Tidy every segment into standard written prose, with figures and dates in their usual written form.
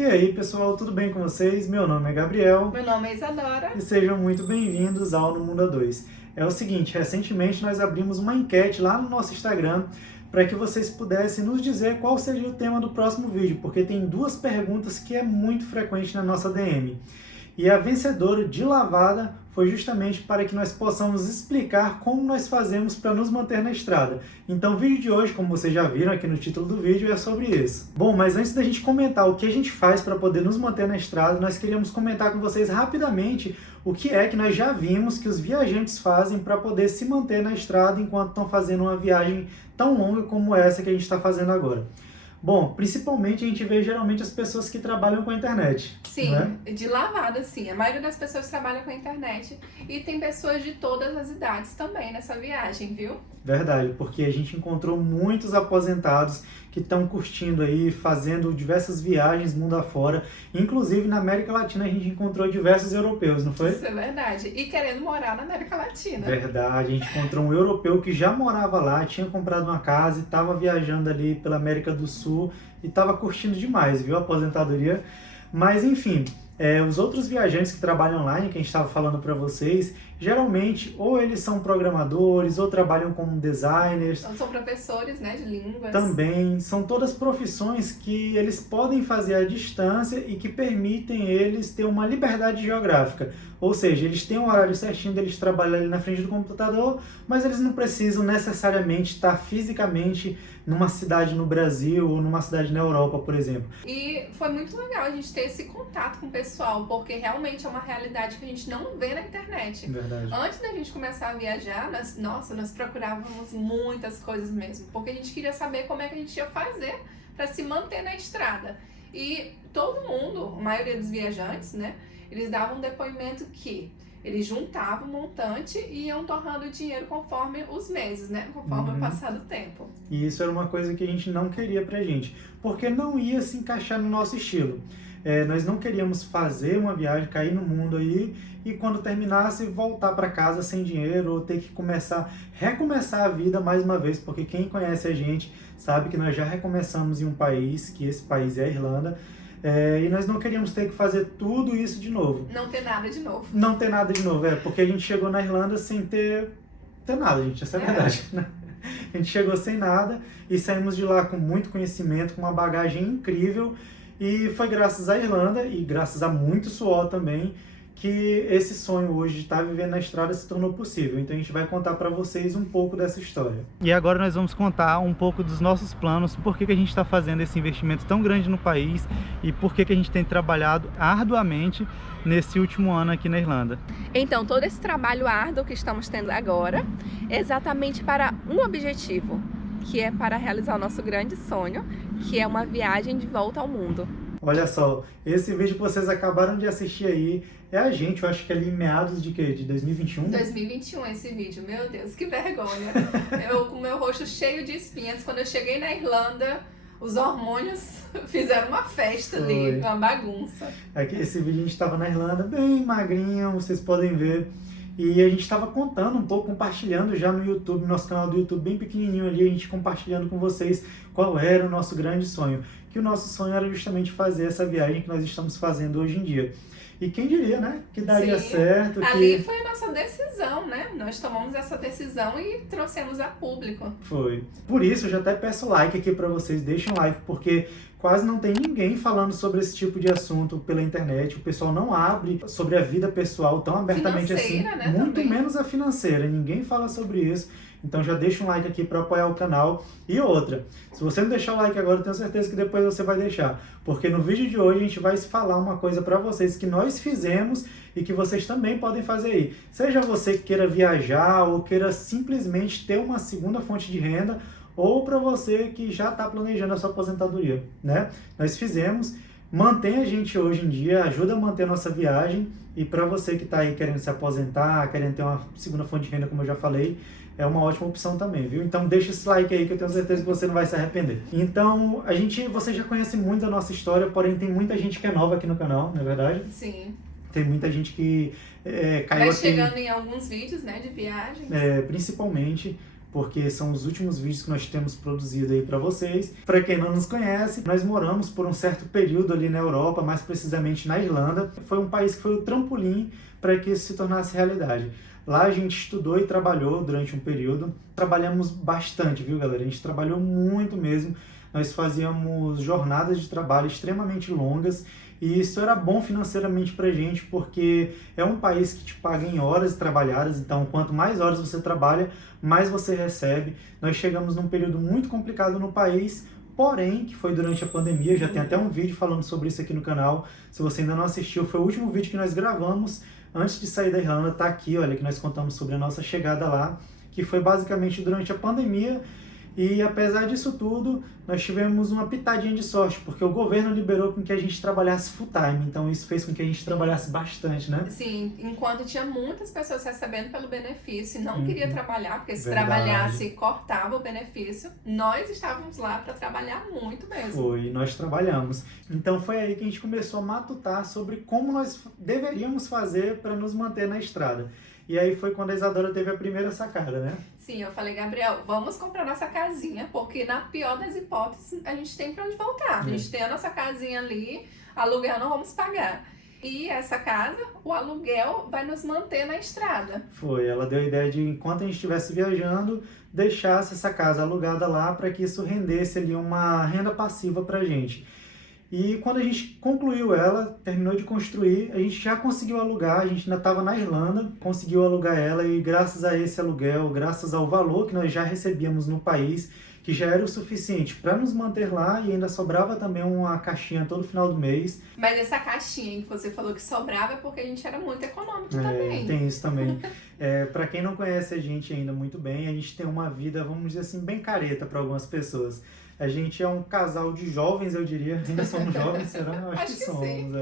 E aí, pessoal, tudo bem com vocês? Meu nome é Gabriel. Meu nome é Isadora. E sejam muito bem-vindos ao No Mundo A2. É o seguinte, recentemente nós abrimos uma enquete lá no nosso Instagram para que vocês pudessem nos dizer qual seria o tema do próximo vídeo, porque tem duas perguntas que é muito frequente na nossa DM. E a vencedora de lavada foi justamente para que nós possamos explicar como nós fazemos para nos manter na estrada. Então o vídeo de hoje, como vocês já viram aqui no título do vídeo, é sobre isso. Bom, mas antes da gente comentar o que a gente faz para poder nos manter na estrada, nós queríamos comentar com vocês rapidamente o que é que nós já vimos que os viajantes fazem para poder se manter na estrada enquanto estão fazendo uma viagem tão longa como essa que a gente está fazendo agora. Bom, principalmente a gente vê geralmente as pessoas que trabalham com a internet. Sim, né? de lavada, sim. A maioria das pessoas trabalha com a internet e tem pessoas de todas as idades também nessa viagem, viu? Verdade, porque a gente encontrou muitos aposentados que estão curtindo aí, fazendo diversas viagens mundo afora. Inclusive na América Latina a gente encontrou diversos europeus, não foi? Isso é verdade. E querendo morar na América Latina. Verdade, a gente encontrou um europeu que já morava lá, tinha comprado uma casa e estava viajando ali pela América do Sul e estava curtindo demais, viu, a aposentadoria. Mas enfim, os outros viajantes que trabalham online, que a gente estava falando para vocês, geralmente ou eles são programadores ou trabalham como designers. Então, são professores, né, de línguas. Também são todas profissões que eles podem fazer à distância e que permitem eles ter uma liberdade geográfica. Ou seja, eles têm um horário certinho deles trabalharem ali na frente do computador, mas eles não precisam necessariamente estar fisicamente numa cidade no Brasil ou numa cidade na Europa, por exemplo. E foi muito legal a gente ter esse contato com o pessoal, porque realmente é uma realidade que a gente não vê na internet. Verdade. Antes da gente começar a viajar, nós procurávamos muitas coisas mesmo, porque a gente queria saber como é que a gente ia fazer para se manter na estrada. E todo mundo, a maioria dos viajantes, né, eles davam um depoimento que eles juntavam um montante e iam torrando dinheiro conforme os meses, né, conforme o passar do tempo. E isso era uma coisa que a gente não queria pra gente, porque não ia se encaixar no nosso estilo. Nós não queríamos fazer uma viagem, cair no mundo aí e quando terminasse voltar para casa sem dinheiro ou ter que recomeçar a vida mais uma vez, porque quem conhece a gente sabe que nós já recomeçamos em um país, que esse país é a Irlanda, e nós não queríamos ter que fazer tudo isso de novo. Não ter nada de novo. Não ter nada de novo, porque a gente chegou na Irlanda sem ter nada, gente, essa é a verdade, né? A gente chegou sem nada e saímos de lá com muito conhecimento, com uma bagagem incrível. E foi graças à Irlanda e graças a muito suor também que esse sonho hoje de estar vivendo na estrada se tornou possível. Então a gente vai contar para vocês um pouco dessa história. E agora nós vamos contar um pouco dos nossos planos, por que a gente está fazendo esse investimento tão grande no país e por que a gente tem trabalhado arduamente nesse último ano aqui na Irlanda. Então, todo esse trabalho árduo que estamos tendo agora é exatamente para um objetivo, que é para realizar o nosso grande sonho, que é uma viagem de volta ao mundo. Olha só, esse vídeo que vocês acabaram de assistir aí é a gente, eu acho que ali em meados de quê? De 2021? 2021 esse vídeo, meu Deus, que vergonha. Eu com meu rosto cheio de espinhas, quando eu cheguei na Irlanda, os hormônios fizeram uma festa ali, uma bagunça. Esse vídeo a gente estava na Irlanda bem magrinho, vocês podem ver. E a gente estava contando um pouco, compartilhando já no YouTube, nosso canal do YouTube bem pequenininho ali, a gente compartilhando com vocês qual era o nosso grande sonho. Que o nosso sonho era justamente fazer essa viagem que nós estamos fazendo hoje em dia. E quem diria, né? Que daria certo. Ali foi a nossa decisão, né? Nós tomamos essa decisão e trouxemos a público. Foi. Por isso, eu já até peço like aqui para vocês, deixem um like, porque quase não tem ninguém falando sobre esse tipo de assunto pela internet. O pessoal não abre sobre a vida pessoal tão abertamente assim. Né, muito também. menos a financeira. Ninguém fala sobre isso. Então já deixa um like aqui para apoiar o canal. E outra, se você não deixar o like agora, eu tenho certeza que depois você vai deixar. Porque no vídeo de hoje a gente vai falar uma coisa para vocês que nós fizemos e que vocês também podem fazer aí. Seja você que queira viajar ou queira simplesmente ter uma segunda fonte de renda, ou para você que já está planejando a sua aposentadoria, né? Nós fizemos, mantém a gente hoje em dia, ajuda a manter a nossa viagem, e para você que está aí querendo se aposentar, querendo ter uma segunda fonte de renda, como eu já falei, é uma ótima opção também, viu? Então deixa esse like aí que eu tenho certeza que você não vai se arrepender. Então, você já conhece muito da nossa história, porém tem muita gente que é nova aqui no canal, não é verdade? Sim. Tem muita gente que caiu vai aqui... chegando em alguns vídeos, né, de viagens. Principalmente... porque são os últimos vídeos que nós temos produzido aí para vocês. Para quem não nos conhece, nós moramos por um certo período ali na Europa, mais precisamente na Irlanda. Foi um país que foi o trampolim para que isso se tornasse realidade. Lá a gente estudou e trabalhou durante um período. Trabalhamos bastante, viu, galera? A gente trabalhou muito mesmo. Nós fazíamos jornadas de trabalho extremamente longas e isso era bom financeiramente pra gente, porque é um país que te paga em horas trabalhadas, então quanto mais horas você trabalha, mais você recebe. Nós chegamos num período muito complicado no país, porém, que foi durante a pandemia, já tem até um vídeo falando sobre isso aqui no canal. Se você ainda não assistiu, foi o último vídeo que nós gravamos antes de sair da Irlanda, tá aqui, olha, que nós contamos sobre a nossa chegada lá, que foi basicamente durante a pandemia. E apesar disso tudo, nós tivemos uma pitadinha de sorte, porque o governo liberou com que a gente trabalhasse full time, então isso fez com que a gente trabalhasse bastante, né? Sim, enquanto tinha muitas pessoas recebendo pelo benefício e não queria trabalhar, porque se Verdade. trabalhasse cortava o benefício, nós estávamos lá para trabalhar muito mesmo. Foi, nós trabalhamos. Então foi aí que a gente começou a matutar sobre como nós deveríamos fazer para nos manter na estrada. E aí foi quando a Isadora teve a primeira sacada, né? Sim, eu falei, Gabriel, vamos comprar nossa casinha, porque na pior das hipóteses, a gente tem pra onde voltar. A gente tem a nossa casinha ali, aluguel não vamos pagar. E essa casa, o aluguel vai nos manter na estrada. Foi, ela deu a ideia de, enquanto a gente estivesse viajando, deixasse essa casa alugada lá para que isso rendesse ali uma renda passiva pra gente. E quando a gente concluiu ela, terminou de construir, a gente já conseguiu alugar, a gente ainda estava na Irlanda, conseguiu alugar ela e graças a esse aluguel, graças ao valor que nós já recebíamos no país, que já era o suficiente para nos manter lá e ainda sobrava também uma caixinha todo final do mês. Mas essa caixinha que você falou que sobrava é porque a gente era muito econômico também. Tem isso também. Para quem não conhece a gente ainda muito bem, a gente tem uma vida, vamos dizer assim, bem careta para algumas pessoas. A gente é um casal de jovens, eu diria. Ainda somos jovens, será? Acho que somos, sim.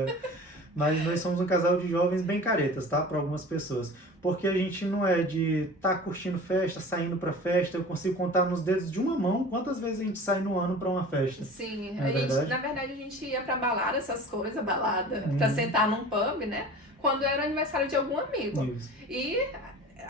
Mas nós somos um casal de jovens bem caretas, tá? Para algumas pessoas. Porque a gente não é de estar curtindo festa, saindo pra festa. Eu consigo contar nos dedos de uma mão quantas vezes a gente sai no ano pra uma festa. Sim, Na verdade a gente ia pra balada, essas coisas, balada, pra sentar num pub, né? Quando era aniversário de algum amigo. Isso. E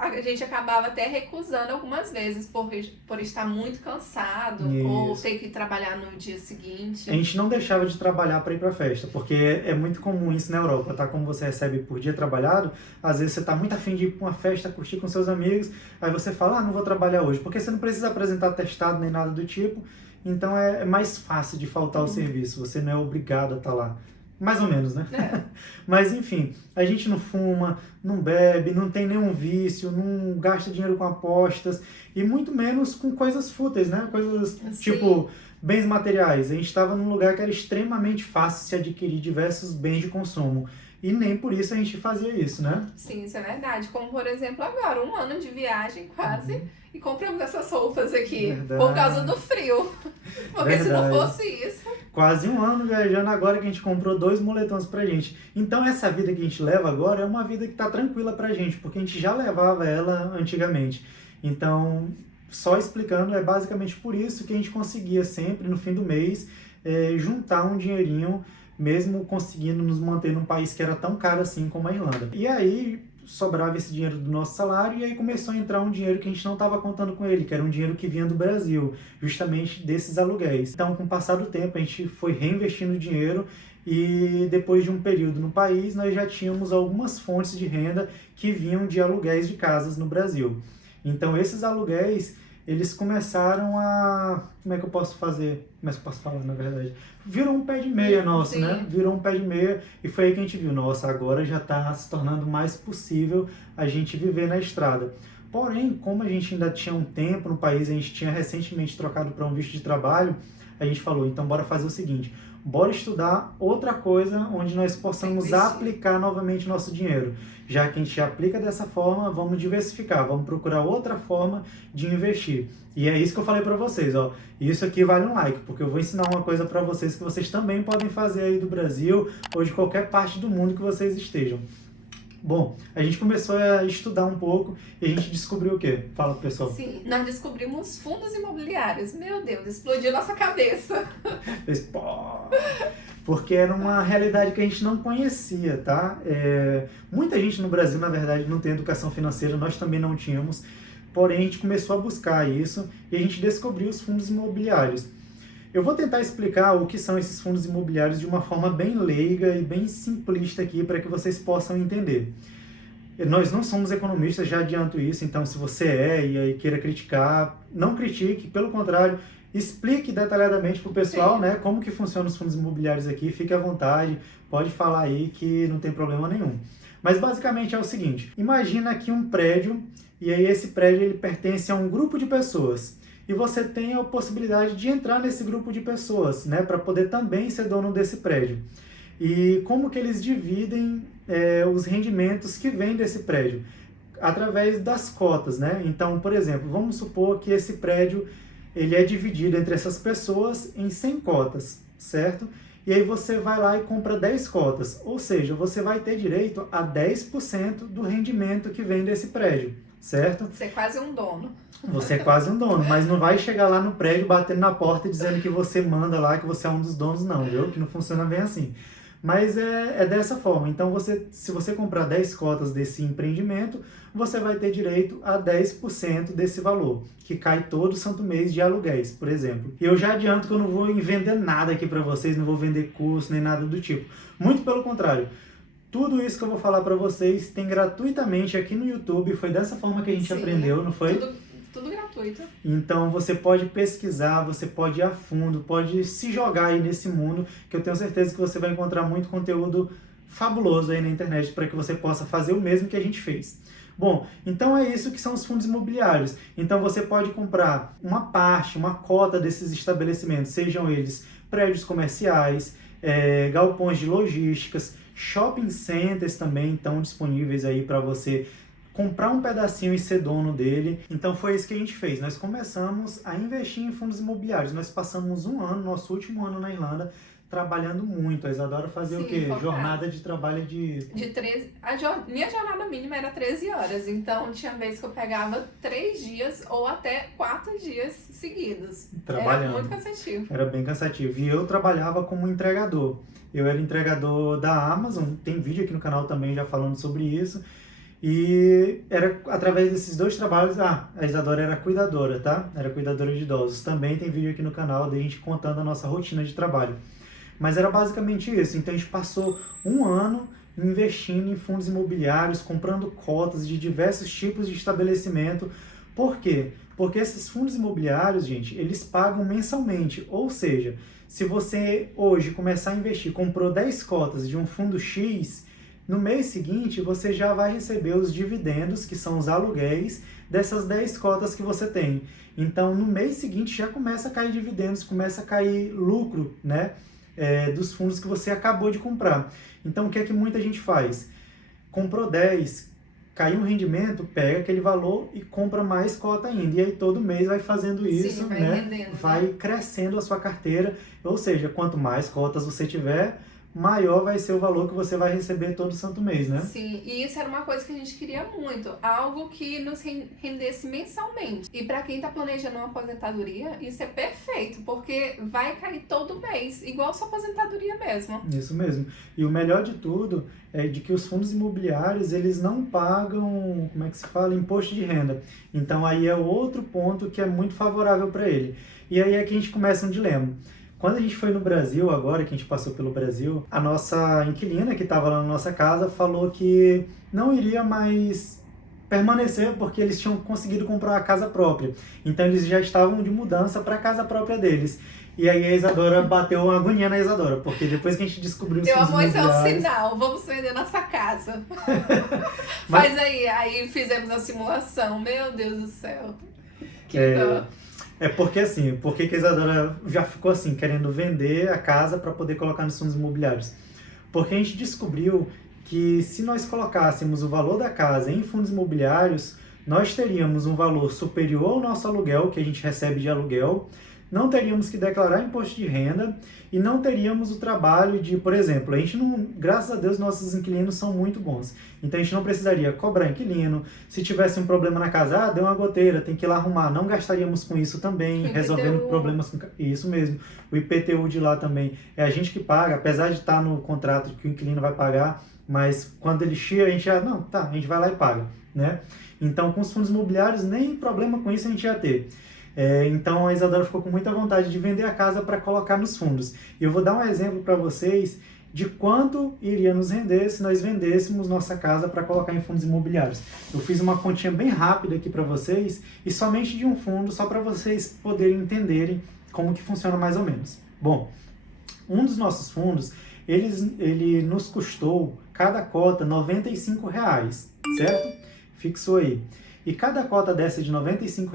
a gente acabava até recusando algumas vezes por estar muito cansado ou ter que trabalhar no dia seguinte. A gente não deixava de trabalhar para ir para festa, porque é muito comum isso na Europa, tá? Como você recebe por dia trabalhado, às vezes você tá muito afim de ir para uma festa, curtir com seus amigos, aí você fala, não vou trabalhar hoje, porque você não precisa apresentar atestado nem nada do tipo, então é mais fácil de faltar o serviço, você não é obrigado a estar lá. Mais ou menos, né? Mas enfim, a gente não fuma, não bebe, não tem nenhum vício, não gasta dinheiro com apostas e muito menos com coisas fúteis, né? Coisas tipo bens materiais. A gente estava num lugar que era extremamente fácil se adquirir diversos bens de consumo. E nem por isso a gente fazia isso, né? Sim, isso é verdade. Como, por exemplo, agora, 1 ano de viagem quase, e compramos essas roupas aqui Verdade. por causa do frio. Porque se não fosse isso... Quase 1 ano viajando agora que a gente comprou 2 moletons pra gente. Então essa vida que a gente leva agora é uma vida que tá tranquila pra gente, porque a gente já levava ela antigamente. Então, só explicando, é basicamente por isso que a gente conseguia sempre, no fim do mês, juntar um dinheirinho, mesmo conseguindo nos manter num país que era tão caro assim como a Irlanda. E aí sobrava esse dinheiro do nosso salário e aí começou a entrar um dinheiro que a gente não estava contando com ele, que era um dinheiro que vinha do Brasil, justamente desses aluguéis. Então, com o passar do tempo, a gente foi reinvestindo dinheiro e depois de um período no país, nós já tínhamos algumas fontes de renda que vinham de aluguéis de casas no Brasil. Então, esses aluguéis, eles começaram a... Como é que eu posso fazer? Como é que eu posso falar, na verdade? Virou um pé de meia nosso, Sim. né? Virou um pé de meia e foi aí que a gente viu, nossa, agora já está se tornando mais possível a gente viver na estrada. Porém, como a gente ainda tinha um tempo no país, a gente tinha recentemente trocado para um visto de trabalho, a gente falou, então bora fazer o seguinte, bora estudar outra coisa onde nós possamos aplicar novamente o nosso dinheiro. Já que a gente aplica dessa forma, vamos diversificar, vamos procurar outra forma de investir. E é isso que eu falei para vocês, ó. Isso aqui vale um like, porque eu vou ensinar uma coisa para vocês que vocês também podem fazer aí do Brasil ou de qualquer parte do mundo que vocês estejam. Bom, a gente começou a estudar um pouco e a gente descobriu o quê? Fala, pessoal. Sim, nós descobrimos fundos imobiliários. Meu Deus, explodiu nossa cabeça. Fez pô, porque era uma realidade que a gente não conhecia, tá? Muita gente no Brasil, na verdade, não tem educação financeira, nós também não tínhamos. porém a gente começou a buscar isso e a gente descobriu os fundos imobiliários. Eu vou tentar explicar o que são esses fundos imobiliários de uma forma bem leiga e bem simplista aqui para que vocês possam entender. Nós não somos economistas, já adianto isso, então se você é e aí queira criticar, não critique, pelo contrário, explique detalhadamente para o pessoal, né, como que funcionam os fundos imobiliários aqui, fique à vontade, pode falar aí que não tem problema nenhum. Mas basicamente é o seguinte, imagina aqui um prédio, e aí esse prédio ele pertence a um grupo de pessoas, e você tem a possibilidade de entrar nesse grupo de pessoas, né, para poder também ser dono desse prédio. E como que eles dividem os rendimentos que vêm desse prédio? Através das cotas, né? Então, por exemplo, vamos supor que esse prédio ele é dividido entre essas pessoas em 100 cotas, certo? E aí você vai lá e compra 10 cotas, ou seja, você vai ter direito a 10% do rendimento que vem desse prédio, certo? Você é quase um dono. Você é quase um dono, mas não vai chegar lá no prédio batendo na porta e dizendo que você manda lá, que você é um dos donos, não, viu? Que não funciona bem assim. Mas é dessa forma. Então, se você comprar 10 cotas desse empreendimento, você vai ter direito a 10% desse valor, que cai todo santo mês de aluguéis, por exemplo. E eu já adianto que eu não vou vender nada aqui para vocês, não vou vender curso nem nada do tipo. Muito pelo contrário. Tudo isso que eu vou falar para vocês tem gratuitamente aqui no YouTube. Foi dessa forma que a gente aprendeu, não foi? Tudo gratuito. Então você pode pesquisar, você pode ir a fundo, pode se jogar aí nesse mundo, que eu tenho certeza que você vai encontrar muito conteúdo fabuloso aí na internet para que você possa fazer o mesmo que a gente fez. Bom, então é isso que são os fundos imobiliários. Então você pode comprar uma parte, uma cota desses estabelecimentos, sejam eles prédios comerciais, galpões de logísticas, shopping centers também estão disponíveis aí para você comprar um pedacinho e ser dono dele. Então foi isso que a gente fez. Nós começamos a investir em fundos imobiliários. Nós passamos um ano, nosso último ano na Irlanda, trabalhando muito. A Isadora fazia o quê? Focado. Jornada de trabalho de 13. Minha jornada mínima era 13 horas. Então tinha vez que eu pegava 3 dias ou até 4 dias seguidos. Trabalhando. Era muito cansativo. Era bem cansativo. E eu trabalhava como entregador. Eu era entregador da Amazon. Tem vídeo aqui no canal também já falando sobre isso. E era através desses dois trabalhos, a Isadora era cuidadora, tá? Era cuidadora de idosos. Também tem vídeo aqui no canal da gente contando a nossa rotina de trabalho. Mas era basicamente isso. Então a gente passou um ano investindo em fundos imobiliários, comprando cotas de diversos tipos de estabelecimento. Por quê? Porque esses fundos imobiliários, gente, eles pagam mensalmente. Ou seja, se você hoje começar a investir, comprou 10 cotas de um fundo X, no mês seguinte, você já vai receber os dividendos, que são os aluguéis, dessas 10 cotas que você tem. Então, no mês seguinte, já começa a cair dividendos, começa a cair lucro, né, dos fundos que você acabou de comprar. Então, o que é que muita gente faz? Comprou 10, caiu um rendimento, pega aquele valor e compra mais cota ainda. E aí, todo mês vai fazendo isso, vai né? rendendo, vai crescendo a sua carteira. Ou seja, quanto mais cotas você tiver, maior vai ser o valor que você vai receber todo santo mês, né? Sim, e isso era uma coisa que a gente queria muito, algo que nos rendesse mensalmente. E para quem tá planejando uma aposentadoria, isso é perfeito, porque vai cair todo mês, igual sua aposentadoria mesmo. Isso mesmo. E o melhor de tudo é de que os fundos imobiliários, eles não pagam, como é que se fala, imposto de renda. Então aí é outro ponto que é muito favorável para ele. E aí é que a gente começa um dilema. Quando a gente foi no Brasil, agora que a gente passou pelo Brasil, a nossa inquilina que estava lá na nossa casa falou que não iria mais permanecer porque eles tinham conseguido comprar uma casa própria. Então eles já estavam de mudança para a casa própria deles. E aí a Isadora bateu uma agonia na Isadora, porque depois que a gente descobriu os fundos imobiliários... Meu amor, isso é um sinal, vamos vender nossa casa. Faz aí fizemos a simulação, meu Deus do céu. Que dó. É porque assim, por que a Isadora já ficou assim, querendo vender a casa para poder colocar nos fundos imobiliários? Porque a gente descobriu que se nós colocássemos o valor da casa em fundos imobiliários, nós teríamos um valor superior ao nosso aluguel, que a gente recebe de aluguel, não teríamos que declarar imposto de renda e não teríamos o trabalho de, por exemplo, a gente não, graças a Deus, nossos inquilinos são muito bons. Então a gente não precisaria cobrar inquilino. Se tivesse um problema na casa, deu uma goteira, tem que ir lá arrumar. Não gastaríamos com isso também, resolvendo problemas com isso mesmo. O IPTU de lá também é a gente que paga, apesar de estar no contrato que o inquilino vai pagar, mas quando ele chega, a gente já, não, tá, a gente vai lá e paga, né? Então, com os fundos imobiliários, nem problema com isso a gente ia ter. Então, a Isadora ficou com muita vontade de vender a casa para colocar nos fundos. E eu vou dar um exemplo para vocês de quanto iria nos render se nós vendêssemos nossa casa para colocar em fundos imobiliários. Eu fiz uma continha bem rápida aqui para vocês, e somente de um fundo, só para vocês poderem entenderem como que funciona mais ou menos. Bom, um dos nossos fundos, ele nos custou, cada cota, R$ 95, certo? Fixou aí. E cada cota dessa de R$ 95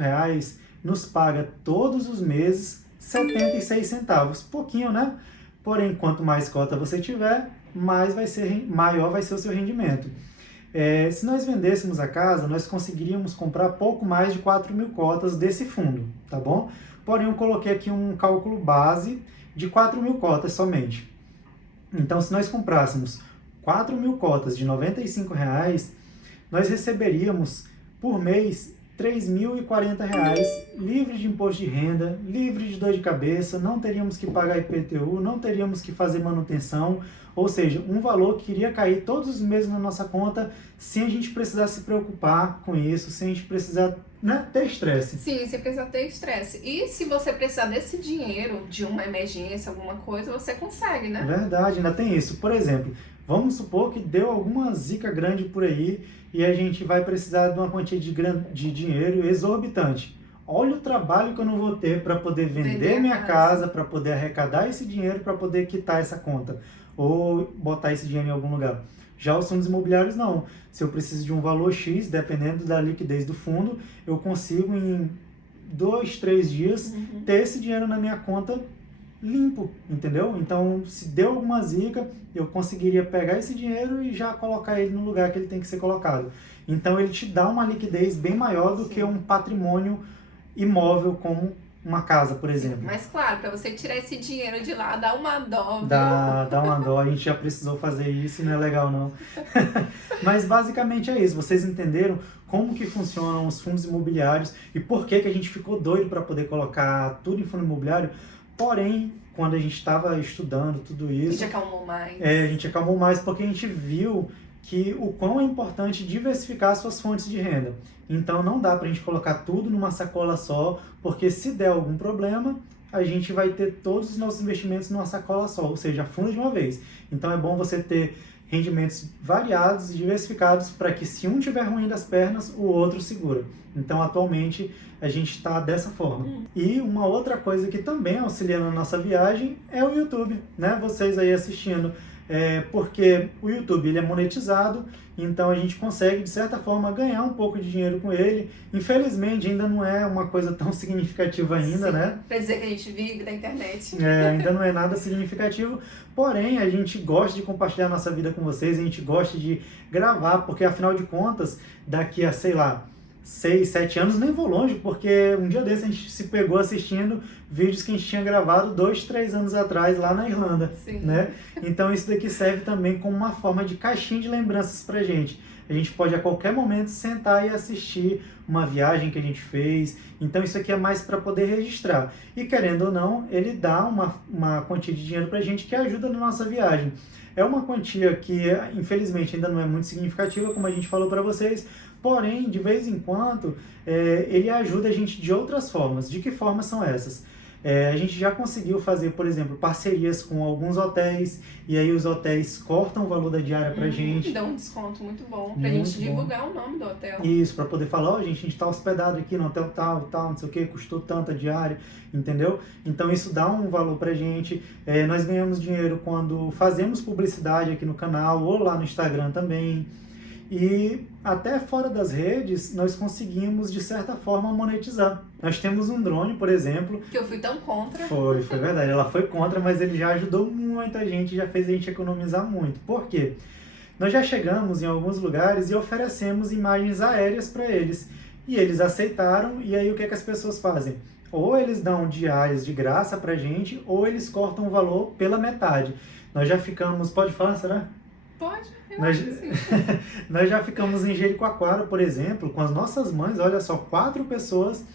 nos paga todos os meses 76 centavos. Pouquinho, né? Porém, quanto mais cota você tiver, maior vai ser o seu rendimento. Se nós vendêssemos a casa, nós conseguiríamos comprar pouco mais de 4.000 cotas desse fundo, tá bom? Porém, eu coloquei aqui um cálculo base de 4.000 cotas somente. Então, se nós comprássemos 4.000 cotas de R$ 95, nós receberíamos por mês R$ 3.040, livre de imposto de renda, livre de dor de cabeça, não teríamos que pagar IPTU, não teríamos que fazer manutenção, ou seja, um valor que iria cair todos os meses na nossa conta sem a gente precisar se preocupar com isso, sem a gente precisar, né, ter estresse. Sim, você precisa ter estresse. E se você precisar desse dinheiro de uma emergência, alguma coisa, você consegue, né? Verdade, ainda tem isso. Por exemplo, vamos supor que deu alguma zica grande por aí e a gente vai precisar de uma quantia de dinheiro exorbitante. Olha o trabalho que eu não vou ter para poder vender minha casa, para poder arrecadar esse dinheiro, para poder quitar essa conta ou botar esse dinheiro em algum lugar. Já os fundos imobiliários não. Se eu preciso de um valor X, dependendo da liquidez do fundo, eu consigo em 2, 3 dias ter esse dinheiro na minha conta limpo, entendeu? Então, se deu alguma zica, eu conseguiria pegar esse dinheiro e já colocar ele no lugar que ele tem que ser colocado. Então, ele te dá uma liquidez bem maior do que um patrimônio imóvel como uma casa, por exemplo. Mas claro, para você tirar esse dinheiro de lá, dá uma dó. Dá uma dó, a gente já precisou fazer isso e não é legal não. Mas basicamente é isso, vocês entenderam como que funcionam os fundos imobiliários e por que a gente ficou doido para poder colocar tudo em fundo imobiliário. Porém, quando a gente estava estudando tudo isso... A gente acalmou mais. A gente acalmou mais porque a gente viu que o quão é importante diversificar suas fontes de renda. Então, não dá para a gente colocar tudo numa sacola só, porque se der algum problema, a gente vai ter todos os nossos investimentos numa sacola só, ou seja, fundo de uma vez. Então, é bom você ter rendimentos variados e diversificados para que se um tiver ruim das pernas, o outro segura. Então, atualmente, a gente está dessa forma. E uma outra coisa que também auxilia na nossa viagem é o YouTube, né? Vocês aí assistindo. Porque o YouTube ele é monetizado, então a gente consegue, de certa forma, ganhar um pouco de dinheiro com ele. Infelizmente, ainda não é uma coisa tão significativa ainda, né? Pra dizer que a gente vive da internet. Ainda não é nada significativo, porém, a gente gosta de compartilhar a nossa vida com vocês, a gente gosta de gravar, porque, afinal de contas, daqui a, sei lá, 6, 7 anos, nem vou longe, porque um dia desse a gente se pegou assistindo vídeos que a gente tinha gravado 2, 3 anos atrás lá na Irlanda, né? Então isso daqui serve também como uma forma de caixinha de lembranças pra gente. A gente pode a qualquer momento sentar e assistir uma viagem que a gente fez, então isso aqui é mais para poder registrar. E querendo ou não, ele dá uma quantia de dinheiro pra gente que ajuda na nossa viagem. É uma quantia que, infelizmente, ainda não é muito significativa, como a gente falou para vocês, porém, de vez em quando, ele ajuda a gente de outras formas. De que formas são essas? A gente já conseguiu fazer, por exemplo, parcerias com alguns hotéis, e aí os hotéis cortam o valor da diária pra gente. Dá um desconto muito bom pra gente divulgar o nome do hotel. Isso, pra poder falar, gente, a gente tá hospedado aqui no hotel tal, não sei o que, custou tanto a diária, entendeu? Então isso dá um valor pra gente. Nós ganhamos dinheiro quando fazemos publicidade aqui no canal, ou lá no Instagram também. E até fora das redes, nós conseguimos, de certa forma, monetizar. Nós temos um drone, por exemplo... Que eu fui tão contra. Foi verdade. Ela foi contra, mas ele já ajudou muita gente, já fez a gente economizar muito. Por quê? Nós já chegamos em alguns lugares e oferecemos imagens aéreas para eles. E eles aceitaram, e aí o que as pessoas fazem? ou eles dão diárias de graça pra gente, ou eles cortam o valor pela metade. Nós já ficamos, pode falar, será? Pode, eu Nós, acho que sim. nós já ficamos em Jericoacoara, por exemplo, com as nossas mães, olha só, 4 pessoas,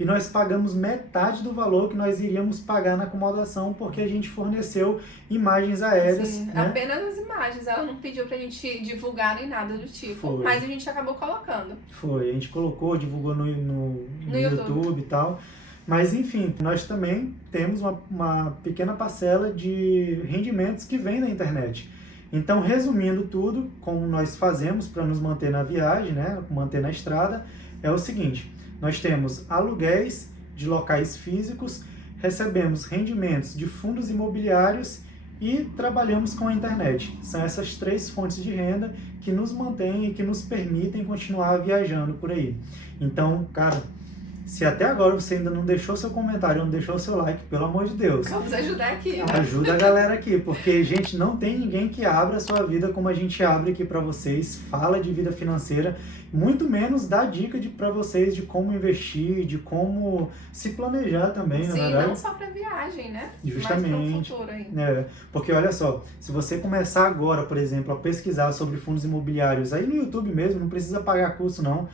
e nós pagamos metade do valor que nós iríamos pagar na acomodação, porque a gente forneceu imagens aéreas. Sim, né? apenas as imagens. Ela não pediu pra gente divulgar nem nada do tipo, Foi. mas a gente acabou colocando. Foi, a gente colocou, divulgou no YouTube. YouTube e tal. Mas enfim, nós também temos uma pequena parcela de rendimentos que vem da internet. Então, resumindo tudo, como nós fazemos para nos manter na viagem, né, manter na estrada, é o seguinte: nós temos aluguéis de locais físicos, recebemos rendimentos de fundos imobiliários e trabalhamos com a internet. São essas 3 fontes de renda que nos mantêm e que nos permitem continuar viajando por aí. Então, cara, se até agora você ainda não deixou seu comentário, não deixou seu like, pelo amor de Deus, Vamos ajudar aqui. ajuda a galera aqui, porque, gente, não tem ninguém que abra a sua vida como a gente abre aqui para vocês, fala de vida financeira, muito menos dá dica para vocês de como investir, de como se planejar também, Sim, na verdade. não só pra viagem, né? Justamente. Mas pro futuro aí. Porque olha só, se você começar agora, por exemplo, a pesquisar sobre fundos imobiliários, aí no YouTube mesmo, não precisa pagar curso não,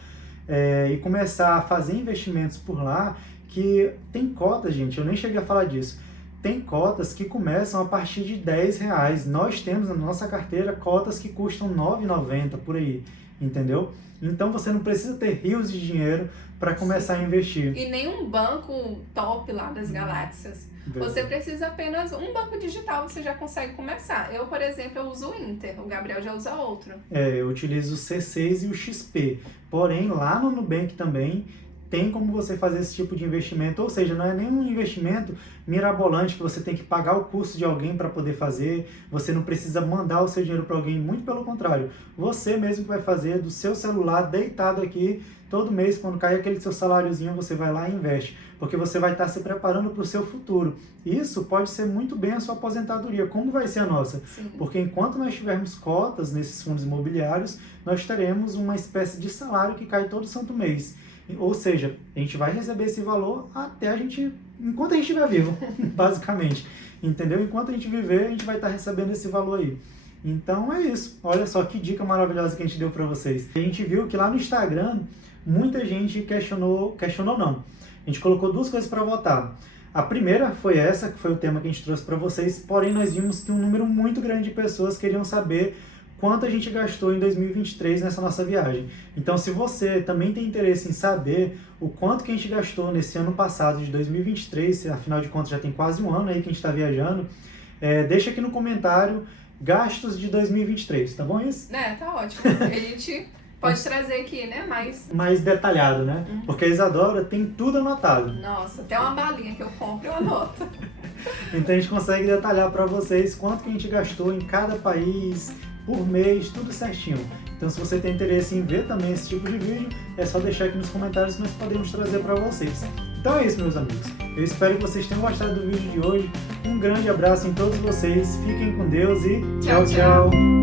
e começar a fazer investimentos por lá, que tem cotas, gente, eu nem cheguei a falar disso. Tem cotas que começam a partir de R$10. Nós temos na nossa carteira cotas que custam R$ 9,90 por aí, entendeu? Então você não precisa ter rios de dinheiro para começar a investir. E nenhum banco top lá das galáxias. Você precisa apenas um banco digital, você já consegue começar. Eu, por exemplo, eu uso o Inter, o Gabriel já usa outro. Eu utilizo o C6 e o XP. Porém, lá no Nubank também tem como você fazer esse tipo de investimento, ou seja, não é nenhum investimento mirabolante que você tem que pagar o custo de alguém para poder fazer, você não precisa mandar o seu dinheiro para alguém, muito pelo contrário, você mesmo vai fazer do seu celular, deitado aqui, todo mês, quando cai aquele seu saláriozinho, você vai lá e investe, porque você vai estar se preparando para o seu futuro. Isso pode ser muito bem a sua aposentadoria, como vai ser a nossa? Sim. Porque enquanto nós tivermos cotas nesses fundos imobiliários, nós teremos uma espécie de salário que cai todo santo mês. Ou seja, a gente vai receber esse valor enquanto a gente estiver vivo, basicamente. Entendeu? Enquanto a gente viver, a gente vai estar recebendo esse valor aí. Então é isso. Olha só que dica maravilhosa que a gente deu para vocês. A gente viu que lá no Instagram, muita gente questionou não. A gente colocou 2 coisas para votar. A primeira foi essa, que foi o tema que a gente trouxe para vocês, porém nós vimos que um número muito grande de pessoas queriam saber quanto a gente gastou em 2023 nessa nossa viagem. Então, se você também tem interesse em saber o quanto que a gente gastou nesse ano passado de 2023, afinal de contas já tem quase um ano aí que a gente está viajando, deixa aqui no comentário gastos de 2023, tá bom isso? Tá ótimo. A gente pode trazer aqui, né? Mais detalhado, né? Porque a Isadora tem tudo anotado. Nossa, até uma balinha que eu compro, eu anoto. Então a gente consegue detalhar para vocês quanto que a gente gastou em cada país, por mês, tudo certinho. Então, se você tem interesse em ver também esse tipo de vídeo, é só deixar aqui nos comentários que nós podemos trazer para vocês. Então é isso, meus amigos. Eu espero que vocês tenham gostado do vídeo de hoje. Um grande abraço em todos vocês. Fiquem com Deus e tchau, tchau.